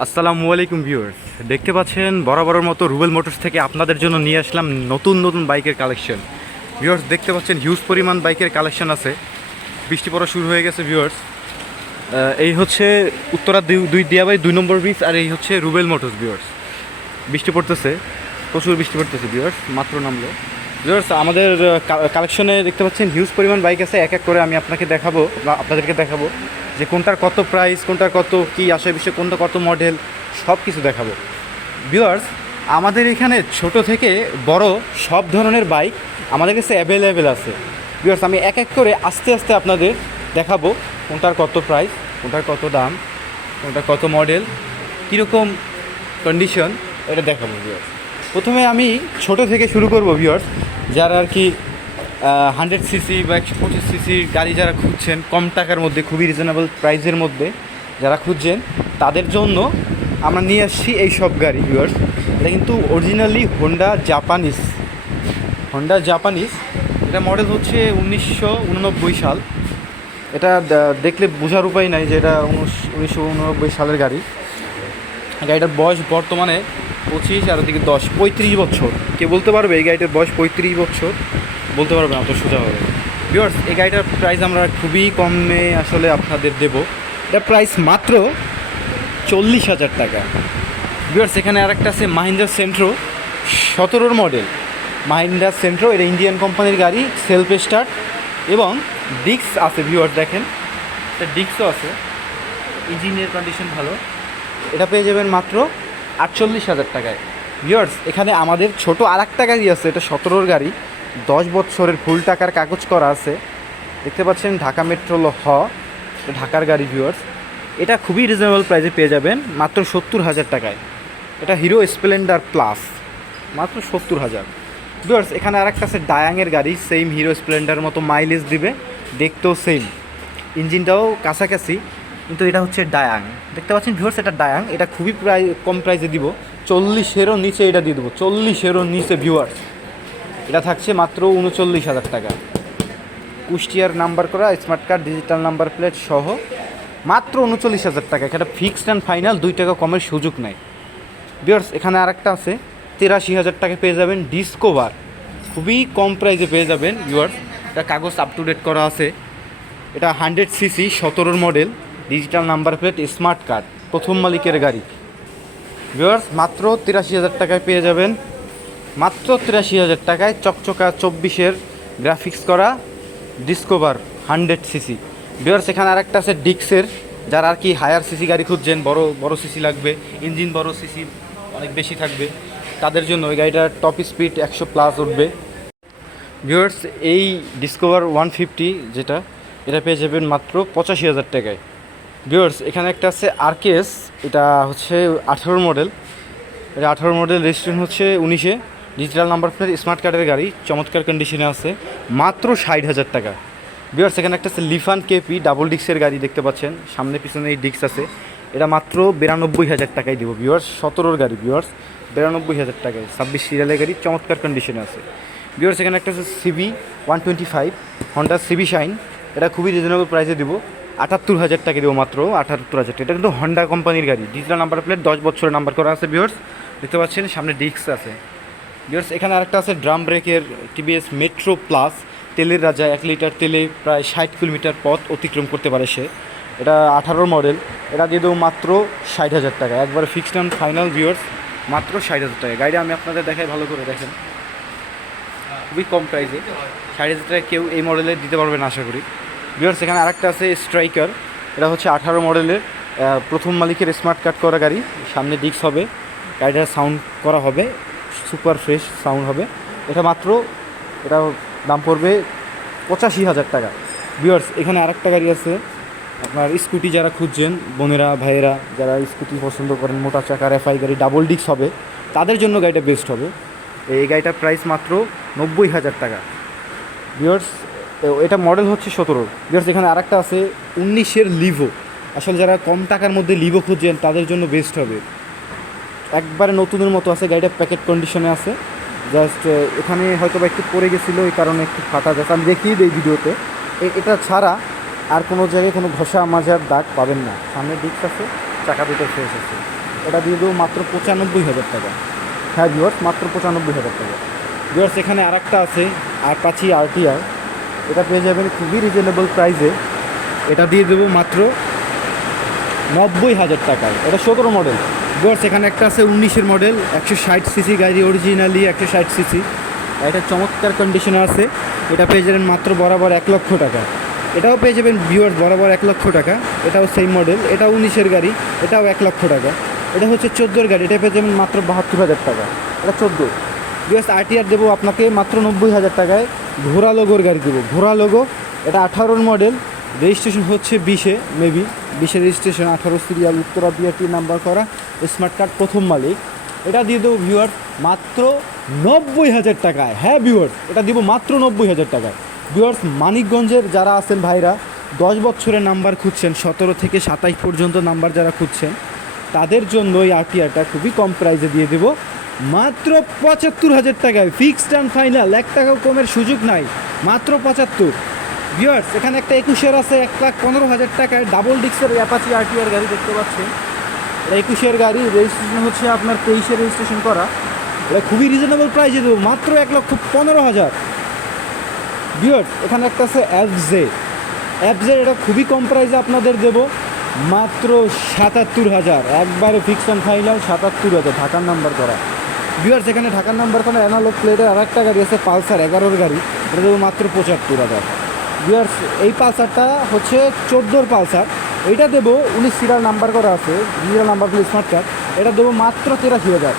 আসসালামু আলাইকুম ভিউয়ার্স, দেখতে পাচ্ছেন বরাবরের মতো রুবেল মোটরস থেকে আপনাদের জন্য নিয়ে আসলাম নতুন নতুন বাইকের কালেকশন। ভিউয়ার্স, দেখতে পাচ্ছেন হিউজ পরিমাণ বাইকের কালেকশন আছে। বৃষ্টি পড়া শুরু হয়ে গেছে ভিউয়ার্স। এই হচ্ছে উত্তরা দুই দিয়াবাড়ি 2 নম্বর ব্রিজ, আর এই হচ্ছে রুবেল মোটরস। ভিউয়ার্স, বৃষ্টি পড়তেছে, প্রচুর বৃষ্টি পড়তেছে ভিউয়ার্স, মাত্র নামলো। ভিউয়ার্স, আমাদের কালেকশনে দেখতে পাচ্ছেন হিউজ পরিমাণ বাইক আছে। এক এক করে আমি আপনাদেরকে দেখাবো যে কোনটার কত প্রাইস, কোনটার কত কী আসে বিষয়ে, কোনটা কত মডেল, সব কিছু দেখাবো। ভিউয়ার্স, আমাদের এখানে ছোট থেকে বড় সব ধরনের বাইক আমাদের কাছে অ্যাভেলেবেল আছে। ভিউয়ার্স, আমি এক এক করে আস্তে আস্তে আপনাদের দেখাবো কোনটার কত প্রাইস, কোনটার কত দাম, কোনটার কত মডেল, কীরকম কন্ডিশন, এটা দেখাবো। ভিউয়ার্স, প্রথমে আমি ছোট থেকে শুরু করব। ভিউয়ার্স, যারা আর কি 100 সিসি বা 125 সিসির গাড়ি যারা খুঁজছেন, কম টাকার মধ্যে খুবই রিজনেবল প্রাইসের মধ্যে যারা খুঁজছেন, তাদের জন্য আমরা নিয়ে আসছি এই সব গাড়ি। ভিউয়ার্স, এটা কিন্তু অরিজিনালি হোন্ডা জাপানিজ। এটা মডেল হচ্ছে 1989 সাল। এটা দেখলে বোঝার উপায় নাই যে এটা 1989 সালের গাড়ি। গাড়িটার বয়স বর্তমানে 25 আর ওদিকে 10, 35 বছর। কে বলতে পারবে এই গাড়িটার বয়স 35 বছর? বলতে পারবে না, অত সোজা হবে। ভিউয়ার্স, এই গাড়িটার প্রাইস আমরা খুবই কমে আসলে আপনাদের দেবো। এটার প্রাইস মাত্র 40,000 টাকা। ভিউয়ার্স, এখানে আরেকটা আছে মাহিন্দ্রা সেন্ট্রো 17 মডেল। মাহিন্দ্রা সেন্ট্রো, এটা ইন্ডিয়ান কোম্পানির গাড়ি, সেলফ স্টার্ট এবং ডিস্ক আছে। ভিউয়ার্স দেখেন, এটা ডিস্কও আছে, ইঞ্জিনের কন্ডিশন ভালো। এটা পেয়ে যাবেন মাত্র 48,000 টাকায়। ভিউয়ার্স, এখানে আমাদের ছোট আরেকটা গাড়ি আছে, এটা 17 গাড়ি, 10 বছরের ফুল টাকার কাগজ করা আছে। দেখতে পাচ্ছেন ঢাকা মেট্রো ঢাকার গাড়ি। ভিউয়ার্স, এটা খুবই রিজনেবল প্রাইসে পেয়ে যাবেন মাত্র 70,000 টাকায়। এটা হিরো স্প্লেন্ডার প্লাস, মাত্র 70,000। ভিউয়ার্স, এখানে আরেকটা আছে ডায়াংয়ের গাড়ি, সেম হিরো স্প্লেন্ডার মতো মাইলেজ দিবে, দেখতেও সেম, ইঞ্জিনটাও কাছাকাছি, কিন্তু এটা হচ্ছে ডায়াং। দেখতে পাচ্ছেন ভিউয়ার্স, এটা ডায়াং। এটা খুবই কম প্রাইসে দিব, 40-এরও নিচে এটা দিয়ে দেবো, 40-এরও নিচে। ভিউয়ার্স, এটা থাকছে মাত্র 39,000 টাকা। কুষ্টিয়ার নাম্বার করা smart card, digital number plate সহ মাত্র 39,000 টাকা। এখানে ফিক্সড অ্যান্ড ফাইনাল, 2 টাকা কমের সুযোগ নাই। ভিউয়ার্স, এখানে আরেকটা আছে 83,000 টাকা পেয়ে যাবেন ডিসকভার, খুবই কম প্রাইসে পেয়ে যাবেন। ভিউয়ার্স, এটা কাগজ আপ টু ডেট করা আছে। এটা 100 CC 17 model, digital number plate, smart card, প্রথম মালিকের গাড়ি। ভিউয়ার্স, মাত্র 83,000 টাকায় পেয়ে যাবেন, মাত্র 83,000 টাকায় চকচকা 24-এর গ্রাফিক্স করা ডিসকভার 100 সিসি। ভিউয়ার্স, এখানে আরেকটা আছে ডিক্সের, যারা আর কি হায়ার সিসি গাড়ি খুঁজছেন, বড় সিসি লাগবে, ইঞ্জিন বড়, সিসি অনেক বেশি থাকবে, তাদের জন্য ওই গাড়িটার টপ স্পিড 100+ উঠবে। ভিউয়ার্স, এই ডিসকভার 150 যেটা, এটা পেয়ে যাবেন মাত্র 85,000 টাকায়। ভিউয়ার্স, এখানে একটা আছে আরকেএস, এটা হচ্ছে 18 মডেল। এটা 18 মডেল, রেজিস্ট্রেশন হচ্ছে 19-এ, ডিজিটাল নাম্বার প্লেট, স্মার্ট কার্ডের গাড়ি, চমৎকার কন্ডিশনে আছে, মাত্র 60,000 টাকা। ভিউয়ার্স, এখানে একটা আছে লিফান কেপি ডাবল ডিস্কের গাড়ি, দেখতে পাচ্ছেন সামনে পিছনে এই ডিস্ক আছে, এটা মাত্র 92,000 টাকায় দেবো। ভিউয়ার্স, 17-র গাড়ি। ভিউয়ার্স, 92,000 টাকায়, 26 সিরিয়ালের গাড়ি, চমৎকার কন্ডিশনে আছে। ভিউয়ার্স, এখানে একটা আছে সিবি 125 হন্ডা সিবি শাইন, এটা খুবই রিজনেবল প্রাইসে দেবো, 78,000 টাকা দেবো, মাত্র 78,000 টাকা। এটা কিন্তু হন্ডা কোম্পানির গাড়ি, ডিজিটাল নাম্বার প্লেট, 10 বছরের নাম্বার করা আছে। ভিউয়ার্স, দেখতে পাচ্ছেন সামনে ডিস্ক আছে। ভিউয়ার্স, এখানে আরেকটা আছে ড্রাম ব্রেকের টিভিএস মেট্রো প্লাস, তেলের রাজা, 1 লিটার তেলে প্রায় 60 কিলোমিটার পথ অতিক্রম করতে পারে সে। এটা 18 মডেল, এটা দিয়ে দেবো মাত্র 60,000 টাকা, একবার ফিক্সড অ্যান্ড ফাইনাল। ভিউয়ার্স, মাত্র 60,000 টাকা। গাড়িটা আমি আপনাদের দেখাই, ভালো করে দেখেন, খুবই কম প্রাইসে 60,000 টাকা কেউ এই মডেলের দিতে পারবে না আশা করি। ভিউয়ার্স, এখানে আরেকটা আছে স্ট্রাইকার, এটা হচ্ছে 18 মডেলের, প্রথম মালিকের স্মার্ট কার্ড করা গাড়ি, সামনে ডিস্ক হবে, গাড়িটার সাউন্ড করা হবে, সুপার ফ্রেশ সাউন্ড হবে। এটা মাত্র, এটা দাম পড়বে 85,000 টাকা। ভিউয়ার্স, এখানে আরেকটা গাড়ি আছে, আপনার স্কুটি যারা খুঁজছেন, বোনেরা ভাইয়েরা যারা স্কুটি পছন্দ করেন, মোটা চাকার এফআই গাড়ি, ডাবল ডিস্ক হবে, তাদের জন্য গাড়িটা বেস্ট হবে। এই গাড়িটার প্রাইস মাত্র 90,000 টাকা। ভিউয়ার্স, এটা মডেল হচ্ছে 17। ভিউয়ার্স, এখানে আরেকটা আছে 19-এর লিভো, আসলে যারা কম টাকার মধ্যে লিভো খুঁজছেন তাদের জন্য বেস্ট হবে, একবারে নতুনের মতো আছে, গাড়িটা প্যাকেট কন্ডিশনে আছে। জাস্ট এখানে হয়তো বা একটু পড়ে গেছিলো, এই কারণে একটু ফাটা যাচ্ছে, আমি দেখিয়ে দিই ভিডিওতে। এটা ছাড়া আর কোনো জায়গায় কোনো ঘষা মাজার দাগ পাবেন না। সামনে ডিস্ক আছে, চাকা দুটো ফ্রেশ আছে। এটা দিয়ে দেবো মাত্র 95,000 টাকা। হ্যাঁ ভিউয়ার্স, মাত্র 95,000 টাকা। ভিউয়ার্স এখানে আরেকটা আছে অ্যাপাচি RTR, এটা পেয়ে যাবেন খুবই রিজনেবল প্রাইসে। এটা দিয়ে দেবো মাত্র 90,000 টাকায়। এটা 17 মডেল। ভিউয়ার্স এখানে একটা আছে 19-এর মডেল, 160 সিসি গাড়ি, অরিজিনালি 160 সিসি। এটা চমৎকার কন্ডিশনে আছে। এটা পেয়ে যাবেন মাত্র বরাবর 1 লক্ষ টাকা। এটাও পেয়ে যাবেন ভিউয়ার্স বরাবর 1 লক্ষ টাকা। এটাও সেম মডেল, এটাও 19-এর গাড়ি, এটাও 1 লক্ষ টাকা। এটা হচ্ছে 14-এর গাড়ি, এটা পেয়ে যাবেন মাত্র 72,000 টাকা। এটা 14। ভিউয়ার্স RTR দেবো আপনাকে মাত্র 90,000 টাকায়। ঘোড়া লোগোর গাড়ি দেবো, ঘোড়া লোগো। এটা 18-র মডেল, রেজিস্ট্রেশন হচ্ছে 20-এ, মেবি 20-এর registration, 18 serial, Uttara BRT number করা, স্মার্ট কার্ড, প্রথম মালিক। এটা দিয়ে দেবো ভিউয়ার্স মাত্র 90,000 টাকায়। হ্যাঁ ভিউয়ার্স, এটা দিব মাত্র 90,000 টাকায়। ভিউয়ার্স মানিকগঞ্জের যারা আছেন ভাইরা, 10 বছরের নাম্বার খুঁজছেন, 17 থেকে 27 পর্যন্ত নাম্বার যারা খুঁজছেন, তাদের জন্য এই RTRটা খুবই কম প্রাইসে দিয়ে দেবো মাত্র 75,000 টাকায়। ফিক্সড অ্যান্ড ফাইনাল, 1 টাকাও কমের সুযোগ নাই, মাত্র 75। ভিউয়ার্স এখানে একটা 21-এর আছে 1,15,000 টাকায়, ডাবল ডিক্সের অ্যাপাচি RTR গাড়ি দেখতে পাচ্ছেন। এটা 21-এর গাড়ি, রেজিস্ট্রেশন হচ্ছে আপনার 23-এ রেজিস্ট্রেশন করা। এটা খুবই রিজনেবল প্রাইসে দেবো মাত্র 1,15,000। ভিউয়ার্স এখানে একটা আছে FZ, এটা খুবই কম প্রাইসে আপনাদের দেবো মাত্র 77,000। একবারে ফিক্স অ্যান্ড ফাইনাল 77,000, ঢাকার নাম্বার করা। ভিউয়ার্স এখানে ঢাকার নাম্বার করা অ্যানালগ প্লেটের আর একটা গাড়ি আছে পালসার 11-র গাড়ি, এটা দেবো মাত্র 75,000। ভিউয়ার্স এই পালসারটা হচ্ছে 14-র পালসার, এইটা দেবো 19 সিরিয়াল নাম্বার করা আছে, serial number plate smart card, এটা দেবো মাত্র 83,000।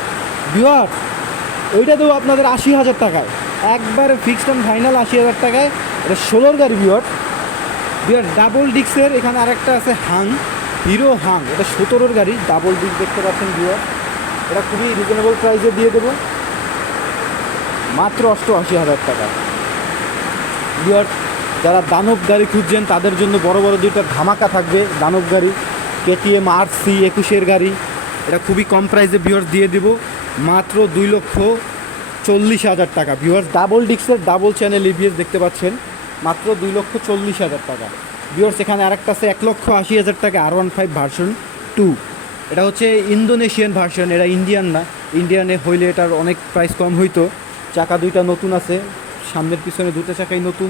ভিউয়ার্স এইটা দেবো আপনাদের 80,000 টাকায়, একবারে ফিক্সড অ্যান্ড ফাইনাল 80,000 টাকায়। এটা 16-র গাড়ি। ভিউয়ার্স ডাবল ডিক্সের এখানে আরেকটা আছে হিরো হাং, এটা 17-র গাড়ি, ডাবল ডিক্স দেখতে পাচ্ছেন। ভিউয়ার্স এটা খুবই রিজনেবল প্রাইসে দিয়ে দেবো মাত্র 88,000 টাকা। ভিউয়ার্স যারা দানব গাড়ি খুঁজছেন তাদের জন্য বড় বড় দুইটা ধামাকা থাকবে। দানব গাড়ি KTM RC 21-এর গাড়ি, এটা খুবই কম প্রাইসে ভিউয়ার্স দিয়ে দেবো মাত্র 2,40,000 টাকা। ভিউয়ার্স ডাবল ডিক্সের ডাবল চ্যানেল ABS দেখতে পাচ্ছেন, মাত্র 2,40,000 টাকা। ভিউয়ার্স এখানে আরেকটা আছে 1,80,000 টাকা, R15 ভার্সন 2। এটা হচ্ছে ইন্দোনেশিয়ান ভার্সন, এটা ইন্ডিয়ান না। ইন্ডিয়ানে হইলে এটার অনেক প্রাইস কম হইতো। চাকা দুইটা নতুন আছে, সামনের পিছনে দুটো চাকাই নতুন।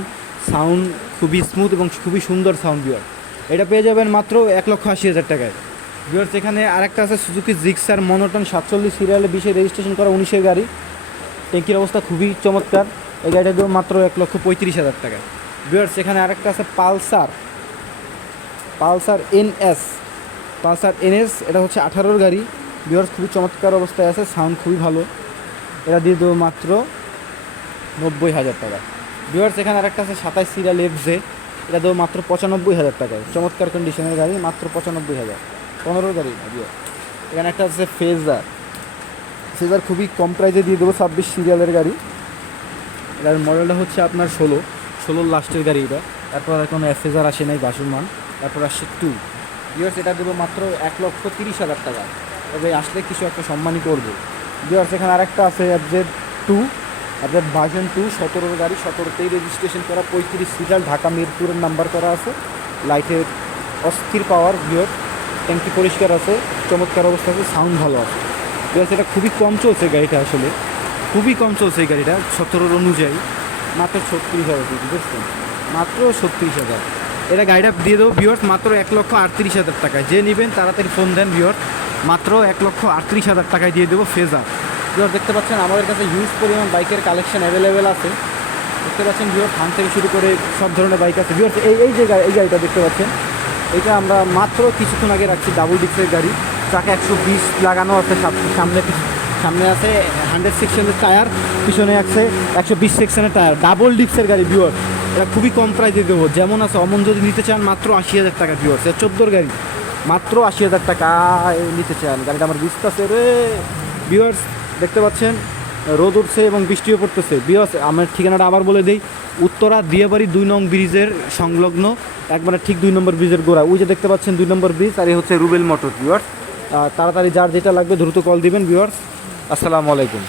সাউন্ড খুবই স্মুথ এবং খুবই সুন্দর সাউন্ড। ভিউয়ার এটা পেয়ে যাবেন মাত্র 1,80,000 টাকায়। ভিউয়ার্স এখানে আরেকটা আছে সুজুকি জিক্সার মনোটন 47 সিরিয়ালে 20-এ রেজিস্ট্রেশন করা 19-এর গাড়ি, ট্যাঙ্কির অবস্থা খুবই চমৎকার। এই গাড়িটা দেবো মাত্র 1,35,000 টাকায়। ভিউয়ার্স এখানে আরেকটা আছে পালসার NS, এটা হচ্ছে 18-র গাড়ি। ভিউয়ার্স খুবই চমৎকার অবস্থায় আছে, সাউন্ড খুবই ভালো। এটা দিয়ে দেবো মাত্র 90,000 টাকা। ভিউয়ার্স এখানে আরেকটা আছে 27 সিরিয়াল FZ, এটা দেবো মাত্র 95,000 টাকায়। চমৎকার কন্ডিশনের গাড়ি, মাত্র 95,000। 15-র গাড়ি। এখানে একটা আছে ফেজার খুবই কম প্রাইসে দিয়ে দেবো 26 সিরিয়ালের গাড়ি। এটার মডেলটা হচ্ছে আপনার 16 লাস্টের গাড়ি এটা। তারপর আর কোনো ফেজার আসে নাই বাসুরমান। তারপর আসছে 2। ভিউয়ার্স এটা দেবো মাত্র 1,30,000 টাকা। তবে আসলে কিছু একটা সম্মানই করবো। ভিউয়ার্স এখানে আরেকটা আছে FZ2, ভার্সন 2, 17-র গাড়ি, 17তেই রেজিস্ট্রেশন করা, 35 সিরিয়াল, ঢাকা মিরপুরের নাম্বার করা আছে। লাইটের অস্থির পাওয়ার। ভিউয়ার্স ট্যাঙ্কি পরিষ্কার আছে, চমৎকার অবস্থা আছে, সাউন্ড ভালো আছে। ভিউয়ার্স এটা খুবই কম চলছে গাড়িটা, আসলে খুবই কম চলছে এই গাড়িটা 17-র অনুযায়ী। মাত্র 36,000, বুঝছেন, মাত্র 36,000। এটা গাড়িটা দিয়ে দেবো ভিউয়ার্স মাত্র 1,38,000 টাকায়। যে নেবেন তাড়াতাড়ি ফোন দেন ভিউয়ার্স, মাত্র 1,38,000 টাকায় দিয়ে দেবো ফেজার। ভিউয়ার্স দেখতে পাচ্ছেন আমাদের কাছে হিউজ পরিমাণ বাইকের কালেকশন অ্যাভেলেবেল আছে। দেখতে পাচ্ছেন ভিউয়ার্স হান থেকে শুরু করে সব ধরনের বাইক আছে। ভিউয়ার্স এই গাড়িটা দেখতে পাচ্ছেন, এটা আমরা মাত্র কিছুক্ষণ আগে রাখছি, ডাবল ডিক্সের গাড়ি, চাকা 120 লাগানো আছে, সামনে আছে 100 সেকশনের টায়ার, পিছনে আছে 120 সেকশনের টায়ার, ডাবল ডিক্সের গাড়ি। ভিউয়ার্স এটা খুবই কম প্রাইসে দেবো, যেমন আছে অমন যদি নিতে চান মাত্র 80,000 টাকা। ভিউয়ার্স 14-র গাড়ি, মাত্র 80,000 টাকা নিতে চান। গাড়িটা আমার বুঝতেছে রে। ভিউয়ার্স দেখতে পাচ্ছেন রোদ উঠছে এবং বৃষ্টিও পড়তেছে। ভিউয়ার্স আমার ঠিকানাটা আবার বলে দিই, উত্তরা দিয়াবাড়ি 2 নং ব্রিজের সংলগ্ন, একবারে ঠিক 2 নম্বর ব্রিজের গোড়া। ওই যে দেখতে পাচ্ছেন 2 নম্বর ব্রিজ, আর এই হচ্ছে রুবেল মোটর। ভিউয়ার্স তাড়াতাড়ি যার যেটা লাগবে দ্রুত কল দিবেন। ভিউয়ার্স আসসালামু আলাইকুম।